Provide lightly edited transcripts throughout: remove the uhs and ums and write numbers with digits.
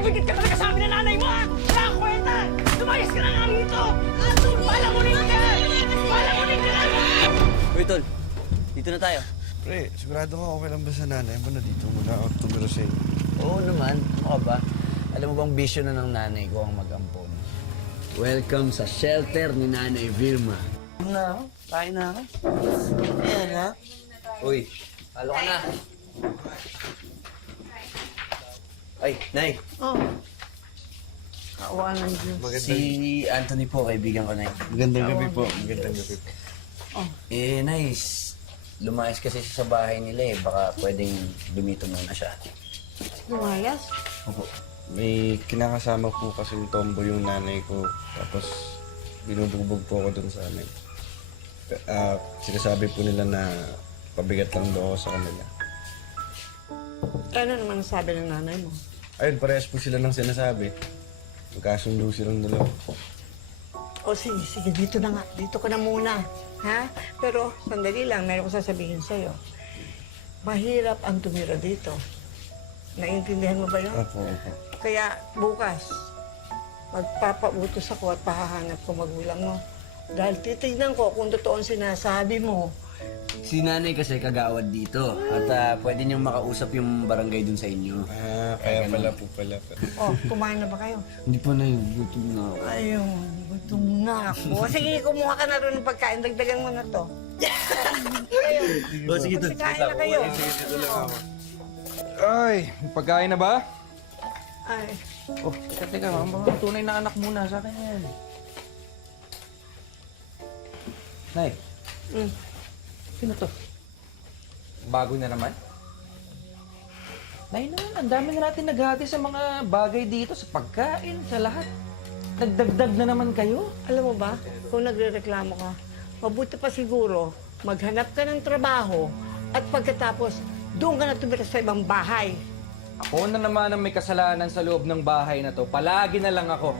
Pabigit ka talaga sa amin ng nanay mo, ha? Wala kang kwenta! Lumayas ka na nga rito! Palamunin ka! Palamunin ka na! Uy, Tol. Dito na tayo. Pre, sigurado ka okay lang ba sa nanay mo na dito muna ako tumira sa inyo? Oo naman. Ano ka ba? Alam mo bang bisyo na ng nanay ko ang mag-ampon? Welcome sa shelter ni Nanay Vilma. Na ako? Kain na ako. Ayan ha. Uy, palo ka na. Ay, Nay. Oh. Kawa ng Diyos. Si Anthony po, kaibigan ko, Nay. Magandang gabi po. Magandang gabi. Oh. Nice. Lumayas kasi siya sa bahay nila eh. Baka pwedeng dumito muna siya. Lumayas? Opo. May kinakasama po kasing tombo yung nanay ko. Tapos binubugbog po ako dun sa amin. Sinasabi po nila na pabigat lang daw ako sa kanila. Ano naman sabi ng nanay mo? Ayun, parehas po sila ng sinasabi. Magkasundo silang dalawa. O sige, sige, dito na nga. Dito ka na muna. Ha? Pero, sandali lang, meron ko sasabihin sa'yo. Mahirap ang tumira dito. Naiintindihan mo ba yun? Opo, opo. Kaya bukas, magpapautos ako at pahahanap ko magulang mo. Dahil titignan ko kung totoo ang sinasabi mo. Si Nanay kasi kagawad dito. At pwede niyong makausap yung barangay dun sa inyo. Kaya pala po pala. Oh, kumain na ba kayo? Hindi pa na yun. Gutom na ako. Ayun, gutom na ako. Sige, kumuha ka na rin ng pagkain. Dagdagan mo na to. Ayun. Sige, Tol. Kain na kayo. Ay, pagkain na ba? Ay, Oh, teka, mga tunay na anak muna sa akin yan. Nay, mm. sino to? Bago na naman? Nay naman, ang dami na natin naghati sa mga bagay dito, sa pagkain, sa lahat. Nagdagdag na naman kayo. Alam mo ba, kung nagre-reklamo ka, mabuti pa siguro, maghanap ka ng trabaho at pagkatapos, doon ka na tumira sa ibang bahay. Ako na naman ang may kasalanan sa loob ng bahay na to. Palagi na lang ako.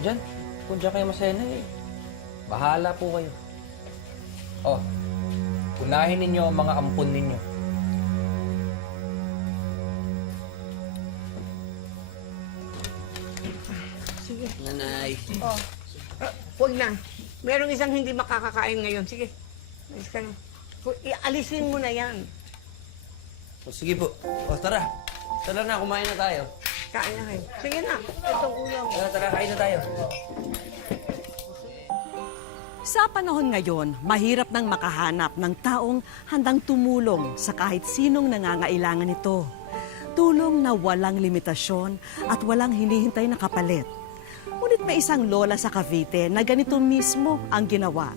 Diyan, kung diyan kayo masaya na eh. Bahala po kayo. Oh, unahin ninyo ang mga ampon ninyo. Sige. Nanay. Oh. Huwag na. Merong isang hindi makakakain ngayon. Sige. Alis ka na. Alisin mo na yan. O, sige po. O, tara. Tara na, kumain na tayo. Kain na kayo. Sige na. Itong ulam. Tara, kain na tayo. Sa panahon ngayon, mahirap nang makahanap ng taong handang tumulong sa kahit sinong nangangailangan nito. Tulong na walang limitasyon at walang hinihintay na kapalit. Ngunit may isang lola sa Cavite na ganito mismo ang ginawa.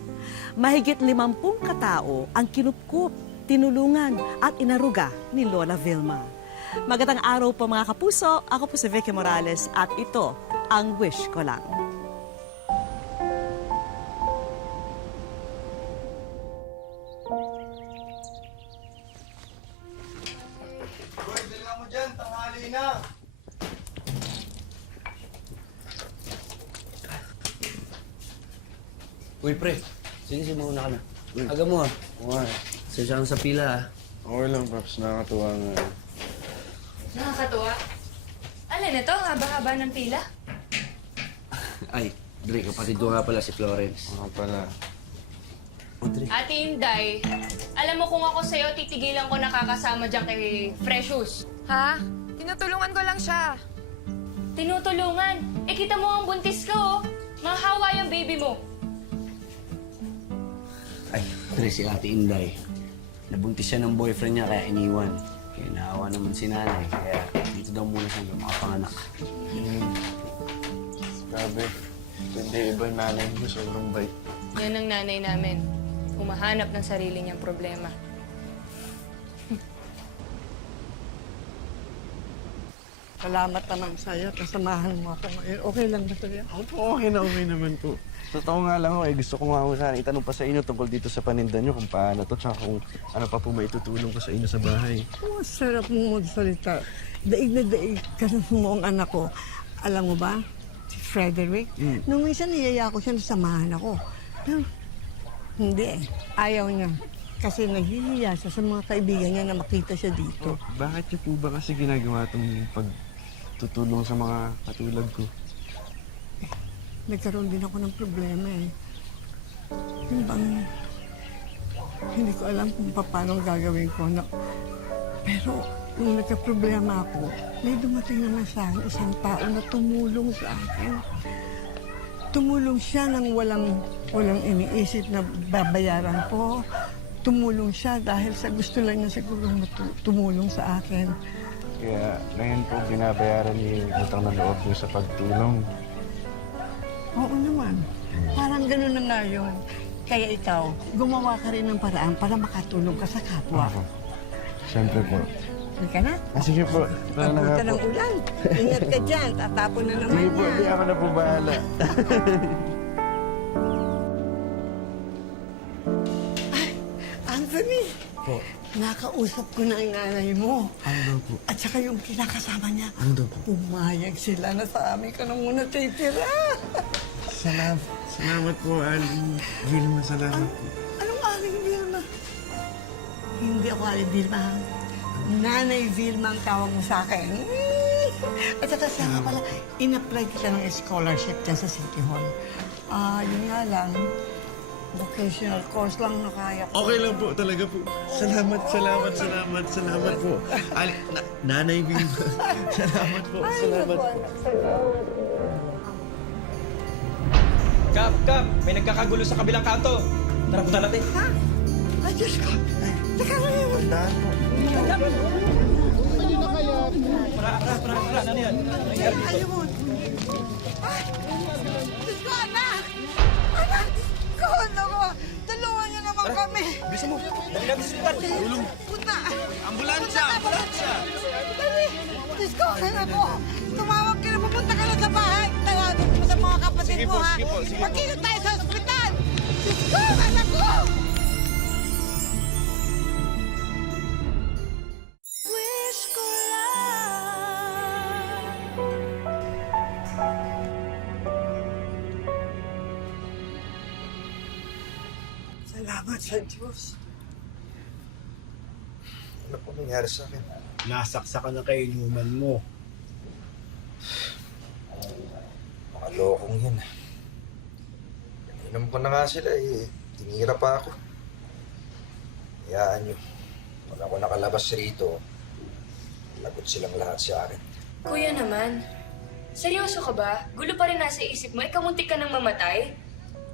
Mahigit 50 katao ang kinupkup, tinulungan at inaruga ni Lola Vilma. Magandang araw po mga kapuso, ako po si Vicky Morales at ito ang Wish Ko Lang. Dala mo dyan, tanghali na! Uy, pre. Sige, mauna ka na. Aga mo, ha. Sensya kang sa pila, ha. Okay lang, Paps. Nakakatuwa nga. Nakakatuwa. Alin ito? Haba-haba ng pila. Ay, Dre, kapatid ko nga pala si Florence. Mga pala. O, Dre. Ate Inday, alam mo kung ako sa'yo, titigilan ko nakakasama dyan kay Freshus. Ha? Tinutulungan ko lang siya. Tinutulungan. Eh, kita mo ang buntis ko, oh. Mahawa yung baby mo. Ay, Dre, si Ate Inday. Nabuntis siya ng boyfriend niya kaya iniwan. Kaya naawa naman si nanay. Kaya dito daw muna siya makapanganak. Grabe. Hindi iba yung nanay mo. Sobrang bait. Yan ang nanay namin. Humahanap ng sarili niyang problema. Salamat naman sa'yo. Kasamahan mo ako ngayon. Okay lang ba sa'yo? Okay na okay naman po. Totoo nga lang ako gusto ko nga ako sana itanong pa sa inyo tungkol dito sa paninda nyo kung paano to tsaka kung ano pa po may tutulong ko sa inyo sa bahay. Masarap mo magsalita. Daig na daig ka mo ang anak ko. Alam mo ba, si Frederick, nung minsan niyaya ko siya na samahan ako. Pero, hindi eh. Ayaw niya. Kasi nahihiya siya sa mga kaibigan niya na makita siya dito. Bakit niyo po ba kasi ginagawa itong tutulong sa mga katulad ko. Nagkaroon din ako ng problema eh. Yung bang, hindi ko alam kung paano gagawin ko. No? Pero nung nagka-problema ako, may dumating naman sa akin isang tao na tumulong sa akin. Tumulong siya nang walang iniisip na babayaran ko. Tumulong siya dahil sa gusto lang niya siguro tumulong sa akin. Kaya ngayon po binabayaran niyo yung utang na loob niyo sa pagtulong. Oo naman. Parang gano'n na nga yun. Kaya ikaw, gumawa ka rin ng paraan para makatulong ka sa kapwa. Siyempre po. Hindi ka na? Sige po. Tara na Pagpunta nga ng po. ulan. Ingat ka dyan. Tatapon na naman Sige po, yan. di ako na po bahala. Anthony! Po. Nakausap ko na ang nanay mo. Ano daw po? At saka yung kinakasama niya. Ano daw po? Pumayag sila na sa amin ka na muna titira. Salamat po, Aling Vilma. Salamat po. Anong Aling Vilma? Hindi ako Aling Vilma. Nanay Vilma ang tawag mo sa akin. At saka siya nga pala, in-apply kita ng scholarship dyan sa City Hall. Yun nga lang, vocational course lang na kaya ko. Okay lang po, talaga po. Salamat po. Nanay Vilma. Salamat po, salamat po. Kap, may nagkakagulo sa kabilang kanto. Tara, punta natin. Ha? Ay, Diyos ko. Teka lang yun. Tandaan po. Ano yan? Ayun. Ay, Diyos ko, anak! Anak! Diyos ko, naku! Tulungan niyo naman kami! Bisa mo. Dali natin sa ospital. Tulong. Punta! Ambulansya! Ambulansya! Dali! Diyos ko, anak ko! Tumawag ka na, pupunta ka na sa bahay! Tawagin mo sa mga kapatid mo, ha? Magkita tayo sa ospital! Diyos ko, anak ko! Wish ko lang Salamat sa Diyos. Ano po nangyari sa akin? Nasaksakan na kay inuman mo. Mga lokong yun. Inom ko na nga sila eh. Tinira pa ako. Hayaan nyo. Pag ako nakalabas rito, lagot silang lahat sa akin. Kuya naman, seryoso ka ba? Gulo pa rin nasa isip mo, ikamuntik ka nang mamatay?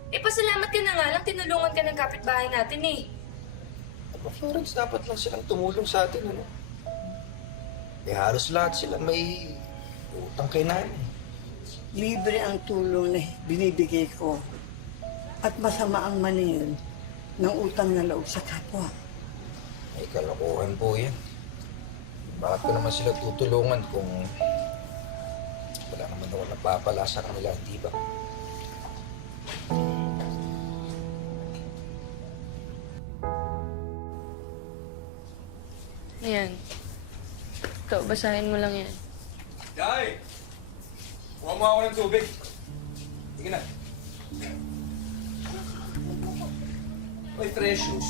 Eh, pasalamat ka na nga lang, tinulungan ka ng kapitbahay natin eh. Aba, Florence, dapat lang silang tumulong sa atin, ano? Eh, halos lahat sila may utang kay nanay. Libre ang tulong na binibigay ko. At masama ang maningil ng utang na loob sa kapwa. May kalokohan po yan. Bakit ko naman sila tutulungan kung wala naman ako napapala sa kanila, di ba? Ayan. Ito, basahin mo lang yan. Day! Kuha mo ako ng tubig. Sige na. Oy, Precious.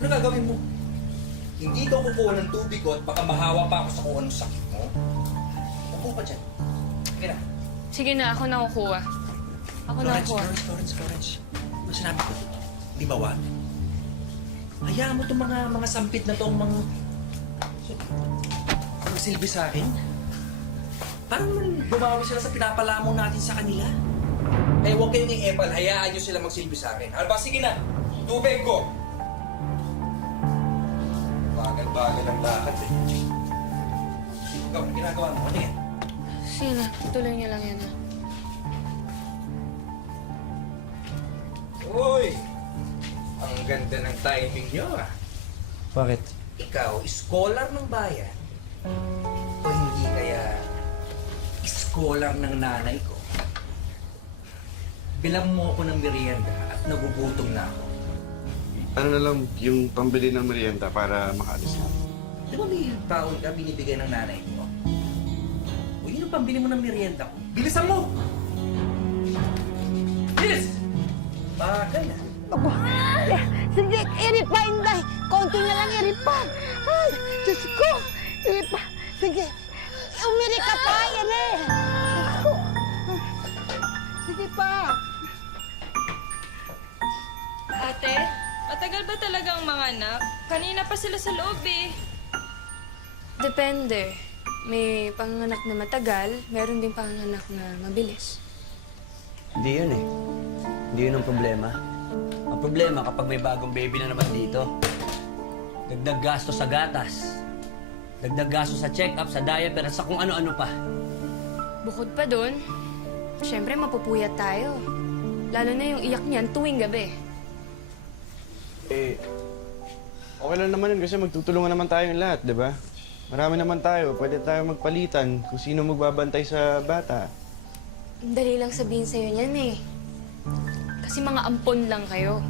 Ano gagawin mo? Hindi ka kukuha ng tubig ko at baka mahawa pa ako sa kung anong sakit mo. Upo ka dyan. Sige na. Sige na, ako na kukuha. Ako na kukuha. Florence. Ano sinabi ko? Di ba, Juan? Hayaan mo itong mga sampit na itong magsilbi sa akin. Parang bumawi sila sa pinapalamon natin sa kanila. Eh, huwag kayong i-epal. Hayaan nyo sila magsilbi sa akin. Ano ba? Sige na. Tubig ko. Bagal-bagal ang lakad eh. Ikaw, ano ginagawa mo? Ano yan? Sige na, tuloy niyo lang yan. Uy! Ang ganda ng timing nyo, ah. Bakit? Ikaw, scholar ng bayan. O hindi kaya scholar ng nanay ko. Bilang mo ako ng merienda at nagugutom na ako. Ano na lang yung pambili ng merienda para makaalis na. Di ba may taon ka binibigay ng nanay ko? O yun yung pambili mo ng merienda ko. Bilisan mo! Bilis! Bagay ah. Sige, iripa, Inday. Konti na lang iripa. Ay, Diyos ko. Iripa. Sige. umiri ka pa, yan eh. Sige pa. Ate, matagal ba talagang mga anak? Kanina pa sila sa loob eh. Depende. May panganak na matagal, meron din panganak na mabilis. Hindi yun eh. Hindi yun ang problema. Ang problema kapag may bagong baby na naman dito, dagdag gasto sa gatas, dagdag gasto sa check-up, sa diaper, at sa kung ano-ano pa. Bukod pa dun, syempre mapupuyat tayo. Lalo na yung iyak niyan tuwing gabi. Eh, okay lang naman yun kasi magtutulungan naman tayong lahat, di ba? Marami naman tayo. Pwede tayo magpalitan kung sino magbabantay sa bata. Dali lang sabihin sa'yo niyan eh. Kasi mga ampon lang kayo.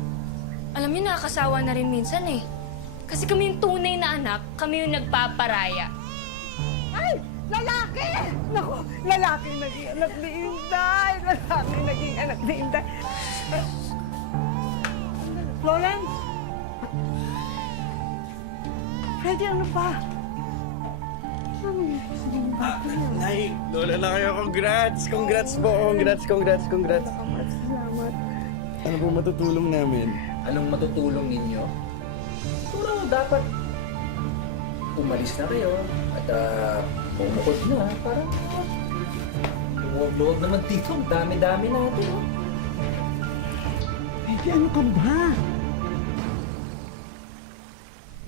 Alam niyo, nakakasawa na rin minsan eh. Kasi kami yung tunay na anak, kami yung nagpaparaya. Ay! Lalaki! Naku, lalaki naging anak ni Inday! Lalaki naging anak ni Inday! Florence! Freddy, ano pa? Nay, lola na kayo. Congrats! Congrats po! Congrats! Salamat. Ano po matutulong namin? Anong matutulong ninyo? Siguro dapat umalis na kayo at bumukod na para luwag-luwag naman dito. Ang dami-dami natin. Oh. Freddy, ano ka ba?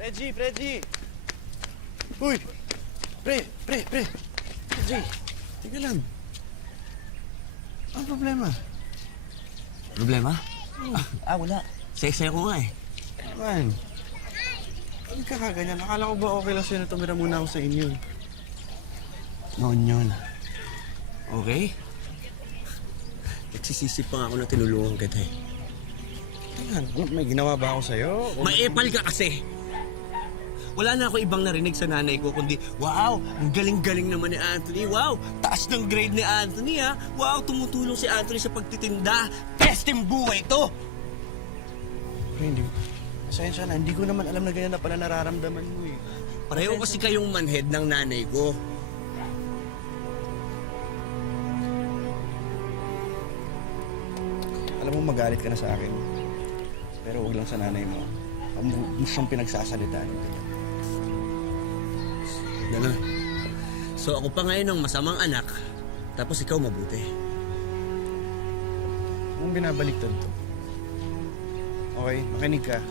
Reggie! Uy! Pre! Reggie! Tika lang. Ano problema? Problema? Wala. Sexy ko nga eh. Man, huwag ka kaganyan. Akala ko ba okay lang sa'yo na tumira muna ako sa inyo? Noon yun. Okay? Nagsisisi pa nga ako na tinulungan kita eh. Tingnan, may ginawa ba ako sa'yo? Maepal ka kasi! Wala na ako ibang narinig sa nanay ko kundi, wow, ang galing-galing naman ni Anthony. Wow, taas ng grade ni Anthony ha. Wow, tumutulong si Anthony sa pagtitinda. Testing buhay to! Pre, hindi. Pasensya na, hindi ko naman alam na ganyan na pala nararamdaman mo eh. Pareho kasi kayong manhead ng nanay ko. Alam mo, magalit ka na sa akin. Pero huwag lang sa nanay mo. Mo siyang pinagsasalitaan yung ganyan. Gano'n. So ako pa ngayon ang masamang anak, tapos ikaw mabuti. Anong binabaliktad to? Okay, makinig ka.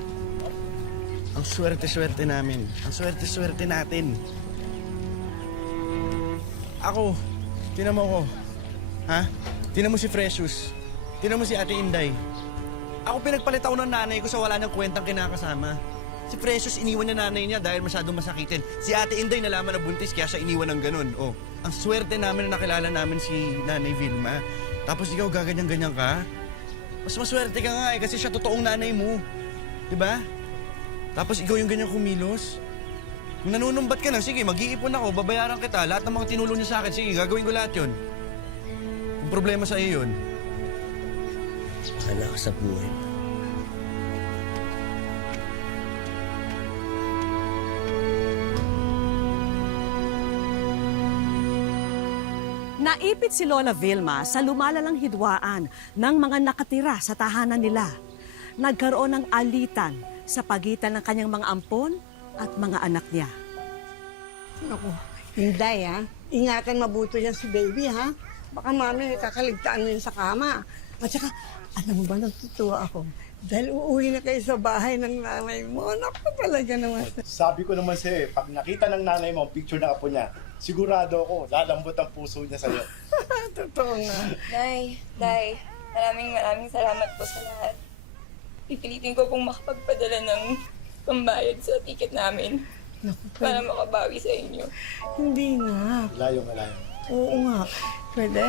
Ang swerte-swerte namin. Ang swerte-swerte natin. Ako, tinan mo ko. Ha? Tinan mo si Precious. Tinan mo si Ate Inday. Ako pinagpalit ako ng nanay ko sa wala niyang kwentang kinakasama. Si Precious iniwan niya nanay niya dahil masyadong masakitin. Si Ate Inday nalaman na buntis kaya siya iniwan ng ganun. Oh, ang swerte namin na nakilala namin si Nanay Vilma. Tapos ikaw gaganyan-ganyan ka? Mas maswerte ka nga eh kasi siya totoong nanay mo. Diba? Tapos ikaw yung ganyan kumilos. Kung nanunumbat ka na, sige, mag-iipon ako, babayaran kita. Lahat ng mga tinulong niya sa akin, sige, gagawin ko lahat yun. Kung problema sa iyo yun. Bahala ka sa buhay mo. Naipit si Lola Vilma sa lumalalang hidwaan ng mga nakatira sa tahanan nila. Nagkaroon ng alitan sa pagitan ng kanyang mga ampon at mga anak niya. Naku, Inday ha. Ingatan mabuto yan si baby ha. Baka mami kakaligtaan mo yun sa kama. At saka, alam mo ba, natutuwa ako. Dahil uuwi na kayo sa bahay ng nanay mo. Naku talaga naman. Sabi ko naman sa'yo, pag nakita ng nanay mo ang picture ng apo niya, sigurado ako, lalambot ang puso niya sa'yo. Totoo nga. Day, maraming salamat po sa lahat. Pipilitin ko pong makapagpadala ng pambayad sa ticket namin Naku, para makabawi sa inyo. hindi nga. Malayo. Oo nga. Pwede?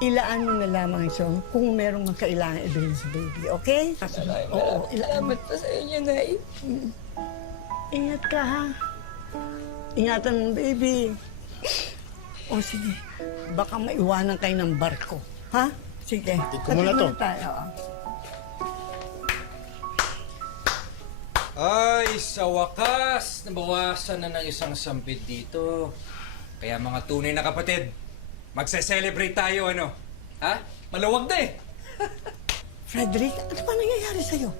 Ilaan mo na lamang ito kung merong magkailangan ibilin sa baby, okay? Oo, ilaan mo. Salamat po sa inyo, Nay. Ingat ka, ha? Ingatan mo, baby. O, sige. Baka maiwanan kayo ng barko. Ha? Sige. Tingnan ko muna to. Tayo. Ay, sa wakas, nabawasan na ng isang sampid dito. Kaya mga tunay na kapatid, magse-celebrate tayo, ano? Ha? Malawag na eh. Frederick, ano ba nangyayari sa'yo?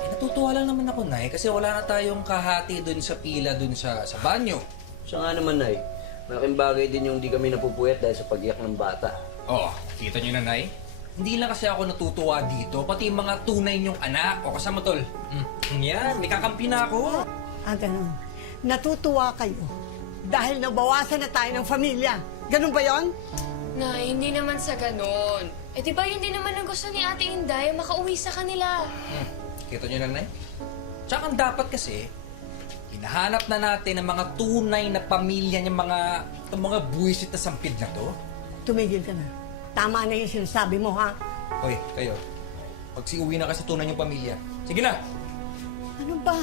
Eh, natutuwa lang naman ako, Nay, kasi wala na tayong kahati dun sa pila dun sa banyo. Siya nga naman, Nay. Malaking bagay din yung di kami napupuyat dahil sa pag-iyak ng bata. Oo, kita nyo na, Nay. Hindi lang kasi ako natutuwa dito, pati yung mga tunay niyong anak. O kasama, Tol. Yan, may kakampi na ako. Ganun. Natutuwa kayo dahil nabawasan na tayo ng pamilya. Ganun ba yon? Nay, hindi naman sa ganon. Eh di ba yun din naman ang gusto ni Ate Inday, makauwi sa kanila. Kita nyo na, Nay? Tsaka ang dapat kasi, hinahanap na natin ang mga tunay na pamilya ng mga buwisit na sampid na to. Tumigil ka na. Tama na yung sinasabi mo, ha? Hoy, kayo. Pagsiuwi na kayo sa tunay niyong pamilya. Sige na! Ano ba?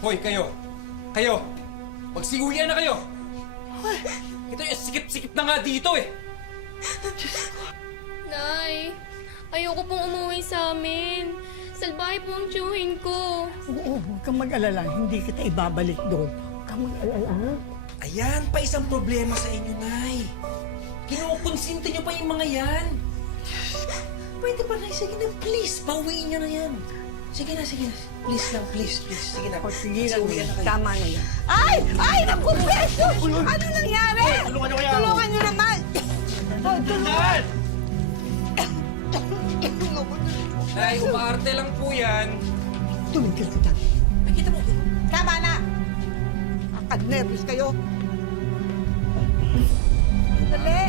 Hoy, kayo! Kayo! Magsiuwian na kayo! Ito yung sikip-sikip na nga dito eh! Nay, ayoko pong umuwi sa amin. Salbahe po ang tiyuhin ko. Oo, huwag kang mag-alala. Hindi kita ibabalik doon. Huwag kang mag-alala, ha? Ayan pa isang problema sa inyo, Nay. Kinukonsinti niyo pa yung mga yan. Pwede ba, Nay? Sige na, please. Pauwiin niyo na yan. Sige na, sige na. Please lang, please, please. Sige na. O, sige na. Magsiuwian na kayo. Tama na yan. Ay! Ay! Naku, Precious! Ano nangyari? Tulungan niyo kaya ako. Tulungan niyo naman! Oh, tulungan! Nay, umaarte lang po yan. Tumigil ka dyan. Nakita mo. Tama na! Nakag-nervous kayo. Dali!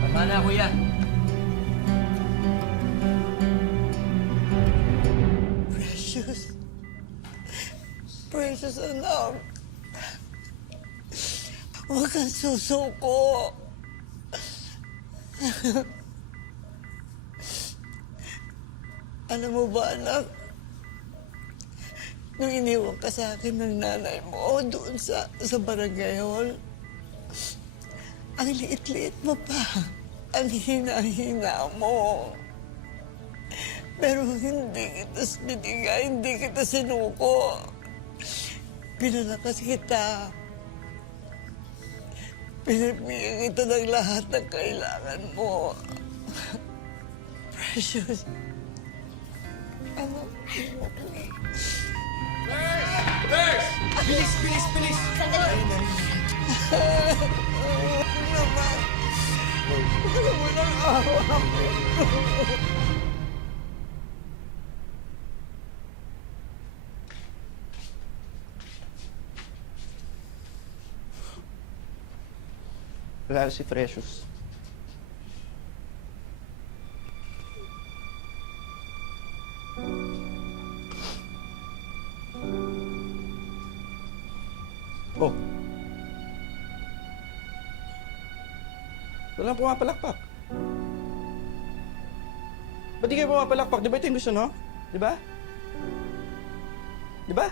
Tama na, kuya. Precious. Precious, anak. Huwag kang susuko. Alam mo ba, anak? Nung iniwan ka sa akin ng nanay mo doon sa barangay hall, ang liit-liit mo pa. Ang hina-hina mo. Pero hindi kita binigay, hindi kita sinuko. Pinalakas kita. Pinabigyan kita ng lahat ng kailangan mo. Precious. Ano? Nurse! Bilis, bilis, bilis! Sandali. Naman. Alam mo nang awa ko. Wala si Precious. Oh. Walang pumapalakpak. Ba't di kayo pumapalakpak? Di ba ito yung gusto, no? Di ba? Di ba?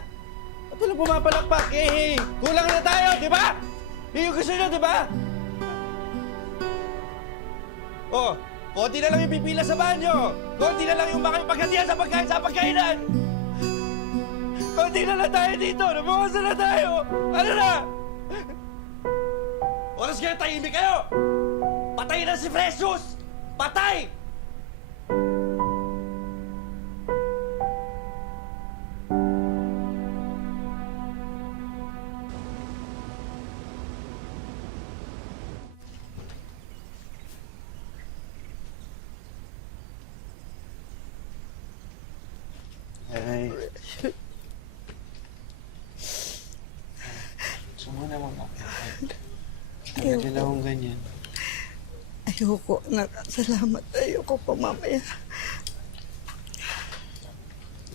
Ba't walang pumapalakpak? Eh, kulang na tayo, di ba? Yun yung gusto nyo, di ba? Oh, konti na lang yung pipila sa banyo. Konti na lang yung makipaghatian sa pagkain sa pagkainan. Konti na lang tayo dito. Nabawasan na tayo. Ano na? Oras kaya tahimik kayo. Patay na si Precious. Patay! Ay. Sumuna mo na. Tagal na akong ganyan. Ayoko, anak. Salamat. Ayoko pa mamaya.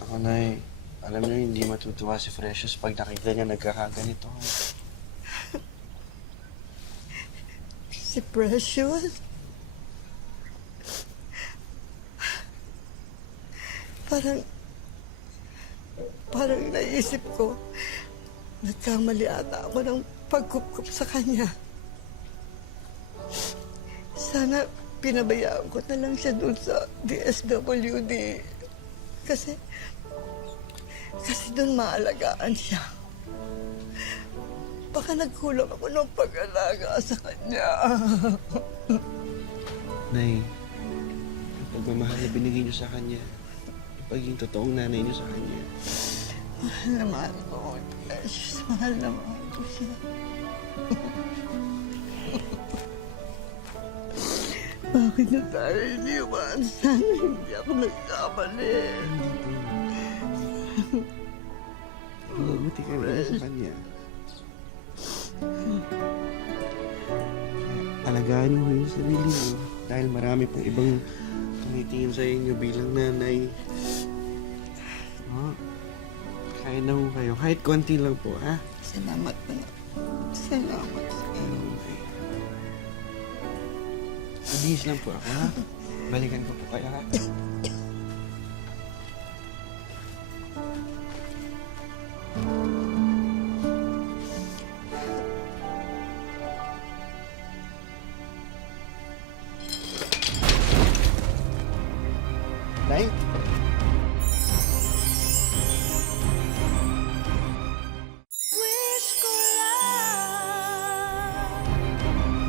Ako, Nay. Alam niyo, hindi matutuwa si Precious pag nakita niya nagkakaganito. Si Precious? Parang naisip ko, nagkamali ata ako ng pagkukup sa kanya. Sana pinabayaan ko na lang siya doon sa DSWD. Kasi doon maalagaan siya. Baka nagkulang ako ng pag-alaga sa kanya. Nay, ang pagmamahal na binigay niyo sa kanya, ang pagiging totoong nanay niyo sa kanya. Mahal na mahal ko. Precious, mahal na mahal ko siya. Bakit na tayo iniwan? Sana hindi ako nagkamali. Mabuti ka na sa kanya. Alagaan niyo yung sarili niyo dahil marami pong ibang tumitingin sa inyo bilang nanay. Oh, kaya na ho kayo. Kahit konti lang po, ha? Salamat po na. Salamat sa iyo. Mabihis lang po ako, ha? Balikan ko po kayo, ha? Nay?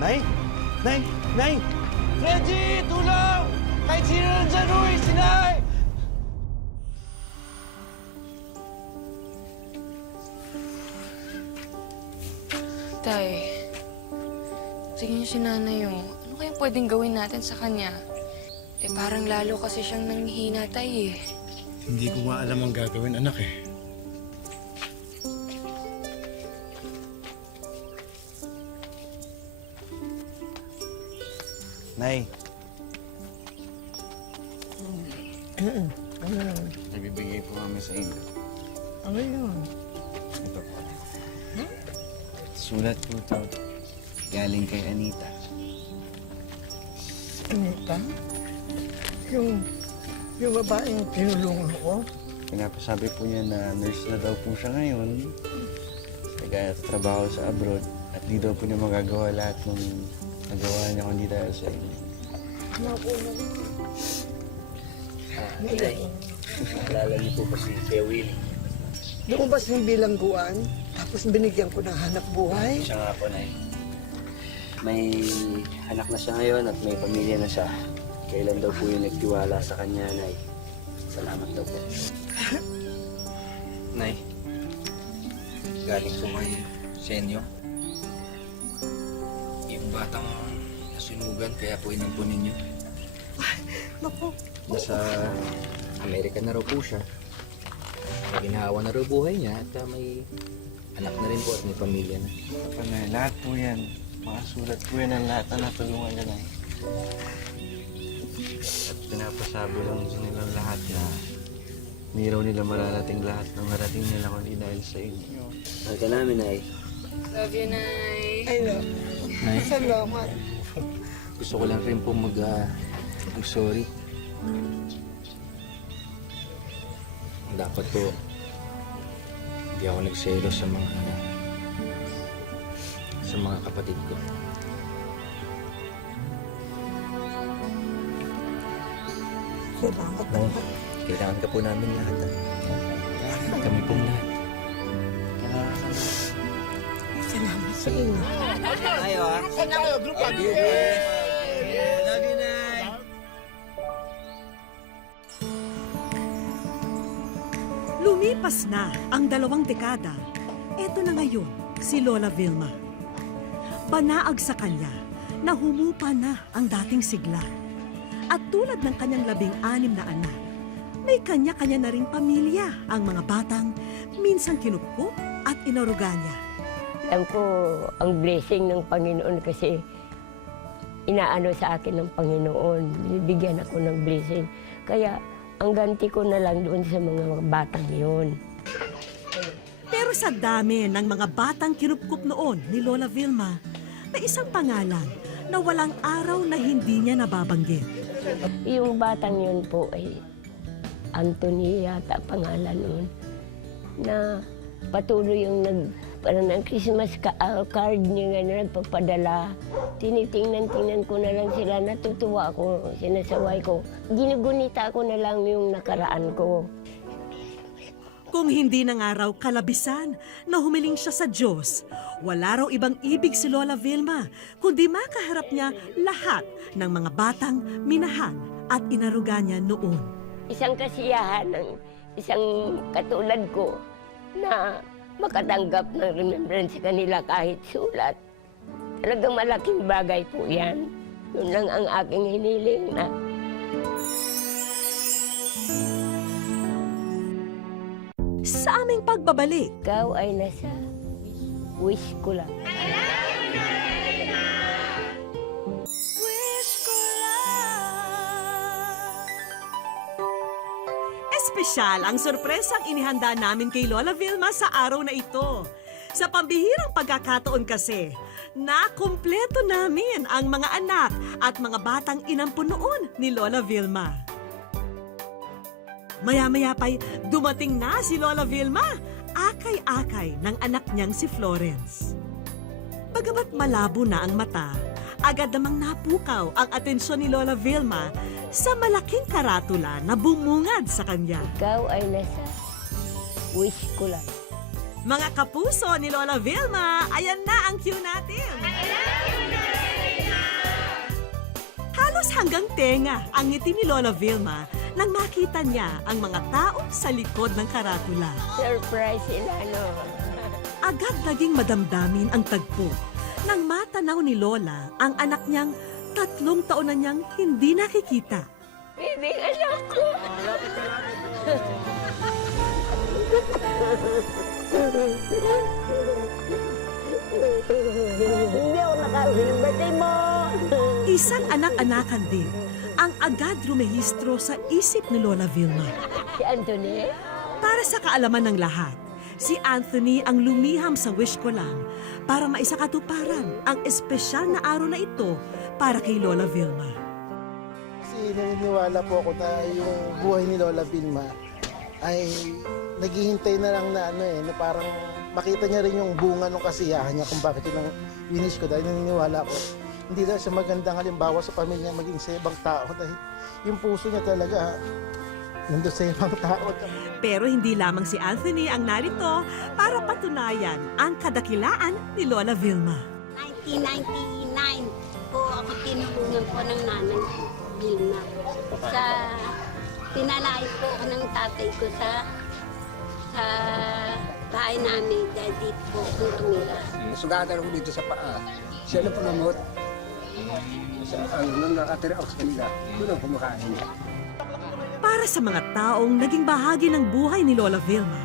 Nay? Nay? Nay? Reggie! Tulong! Kahit sino nandyan, Uy! Si Nay! Tay, tingin niyo si nanay oh. Ano kaya pwedeng gawin natin sa kanya? Eh parang lalo kasi siyang nanghihina, tay eh. Hindi ko nga alam ang gagawin, anak eh. Nay. Nagbibigay po kami sa inyo. Ano yun? Ito po. Sulat po ito. Galing kay Anita. Anita? Yung babaeng tinulungan ko? Pinapasabi po niya na nurse na daw po siya ngayon. Nagtatrabaho sa abroad. At di daw po niya magagawa lahat ng nagawa niya kundi dahil sa inyo. Naku naman. Inay, naalala niyo po ba si Kuya Willie? Lumabas ng bilangguan, tapos binigyan ko ng hanap buhay. Siya nga po, Nay. May anak na siya ngayon at may pamilya na siya. Kailan daw po yung nagtiwala sa kanya, Nay? Salamat daw po. Nay, galing po kay Senyo. Yung batang nasunugan, kaya po inampunin niyo. Naku, Nasa Amerika na raw po siya. Ginawa na raw buhay niya at may anak na rin po at may pamilya na. Panay, lahat po yan. Mga sulat po yan ang lahat na natulungan niya, Nay. At pinapasabi lang sa nilang lahat na hindi raw nila mararating lahat ng narating nila kundi dahil sa inyo. Mahal ka namin, Nay. Love you, Nay. I love you. Salamat. Gusto ko lang rin po mag-sorry. Dapat po hindi ako nagselo sa mga kapatid ko. Salamat naman. Kailangan ka po namin lahat. Kami pong lahat. Salamat sa inyo. Tayo, ha? Love you, Nay. Lumipas na ang 2 dekada. Eto na ngayon si Lola Vilma. Banaag sa kanya na humupa na ang dating sigla. At tulad ng kanyang 16 na anak, may kanya-kanya na ring pamilya ang mga batang minsang kinupkup at inaruga niya. Alam ko ang blessing ng Panginoon kasi inaano sa akin ng Panginoon. Bibigyan ako ng blessing. Kaya ang ganti ko na lang doon sa mga batang yun. Pero sa dami ng mga batang kinupkup noon ni Lola Vilma, may isang pangalan na walang araw na hindi niya nababanggit. Yung batang yun po ay Anthony yata pangalan nun. Na patuloy yung parang ng Christmas card niya nga na nagpapadala. Tinitingnan ko na lang sila, natutuwa ako, sinasaway ko. Ginugunita ko na lang yung nakaraan ko. Kung hindi na nga raw kalabisan na humiling siya sa Diyos, wala raw ibang ibig si Lola Vilma, kundi makaharap niya lahat ng mga batang minahal at inaruga niya noon. Isang kasiyahan ng isang katulad ko na makatanggap ng remembrance sa kanila kahit sulat. Talagang malaking bagay po yan. Yun lang ang aking hiniling na. Sa aming pagbabalik, Ikaw ay nasa wish ko lang. espesyal ang sorpresang inihanda namin kay Lola Vilma sa araw na ito. Sa pambihirang pagkakataon kasi, nakumpleto namin ang mga anak at mga batang inampun noon ni Lola Vilma. Maya-maya pa'y dumating na si Lola Vilma, akay-akay ng anak niyang si Florence. Bagamat malabo na ang mata, agad namang napukaw ang atensyon ni Lola Vilma sa malaking karatula na bumungad sa kanya. Ikaw ay nasa wish ko lang. Mga kapuso ni Lola Vilma, ayan na ang cue natin. Halos hanggang tenga ang ngiti ni Lola Vilma nang makita niya ang mga tao sa likod ng karatula. Surprise sila, no? Agad naging madamdamin ang tagpo nang matanaw ni Lola ang anak niyang 3 taon na niyang hindi nakikita. Baby, anak ko! Hindi ako nakalibatay mo! Isang anak-anakan din ang agad rumehistro sa isip ni Lola Vilma. Si Anthony? Para sa kaalaman ng lahat, si Anthony ang lumiham sa wish ko lang para maisakatuparan ang espesyal na araw na ito para kay Lola Vilma. Kasi naniniwala po ako na yung buhay ni Lola Vilma ay naghihintay na lang na na parang makita niya rin yung bunga ng kasiyahan niya kung bakit yun ang winish ko dahil naniniwala ko. Hindi lang siya magandang halimbawa sa pamilya maging sa ibang tao dahil yung puso niya talaga nandun sa ibang tao. Pero hindi lamang si Anthony ang narito para patunayan ang kadakilaan ni Lola Vilma. 1999 po ako tinulungan po ng nanay ko, Vilma. Pinalait po ako ng tatay ko sa bahay namin dahil dito po ako tumira. Sugatan ako dito sa paa. Siya na promote. Nung nakatira ako sa kanila, doon ang kumakain. Para sa mga taong naging bahagi ng buhay ni Lola Vilma,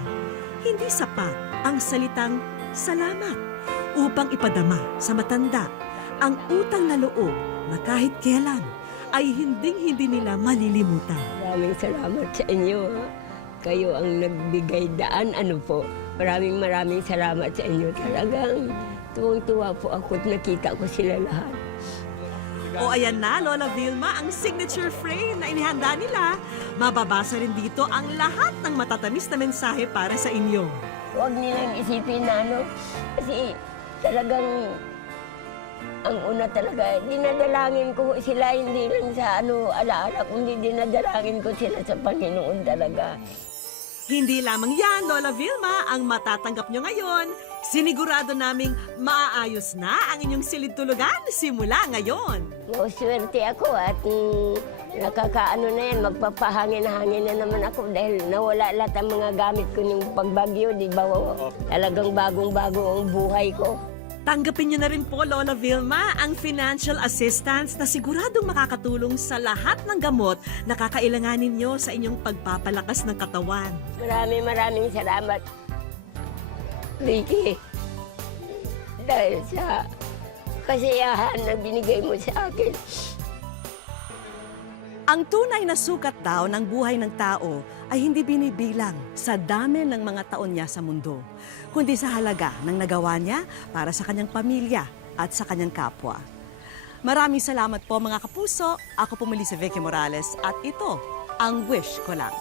hindi sapat ang salitang salamat upang ipadama sa matanda ang utang na loob na kahit kailan ay hinding-hindi nila malilimutan. Maraming salamat sa inyo. Kayo ang nagbigay daan. Maraming salamat sa inyo. Talagang tuwang-tuwa po ako at nakita ko sila lahat. O ayan na, Lola Vilma, ang signature frame na inihanda nila. Mababasa rin dito ang lahat ng matatamis na mensahe para sa inyo. Huwag nilang isipin na kasi talagang ang una talaga, dinadalangin ko sila hindi lang sa alaala, kundi dinadalangin ko sila sa Panginoon talaga. Hindi lamang yan, Lola Vilma, ang matatanggap nyo ngayon. Sinigurado naming maaayos na ang inyong silid-tulugan simula ngayon. Swerte ako at nakakaano na yan, magpapahangin-hangin na naman ako dahil nawala lahat ang mga gamit ko ng pagbagyo, di ba? Talagang bagong-bago ang buhay ko. Tanggapin nyo na rin po, Lola Vilma, ang financial assistance na siguradong makakatulong sa lahat ng gamot na kakailanganin nyo sa inyong pagpapalakas ng katawan. Maraming salamat, Ricky. Dahil sa kasiyahan na binigay mo sa akin. Ang tunay na sukat daw ng buhay ng tao ay hindi binibilang sa dami ng mga taon niya sa mundo, kundi sa halaga ng nagawa niya para sa kanyang pamilya at sa kanyang kapwa. Maraming salamat po mga kapuso. Ako po muli si Vicky Morales at ito ang Wish Ko Lang.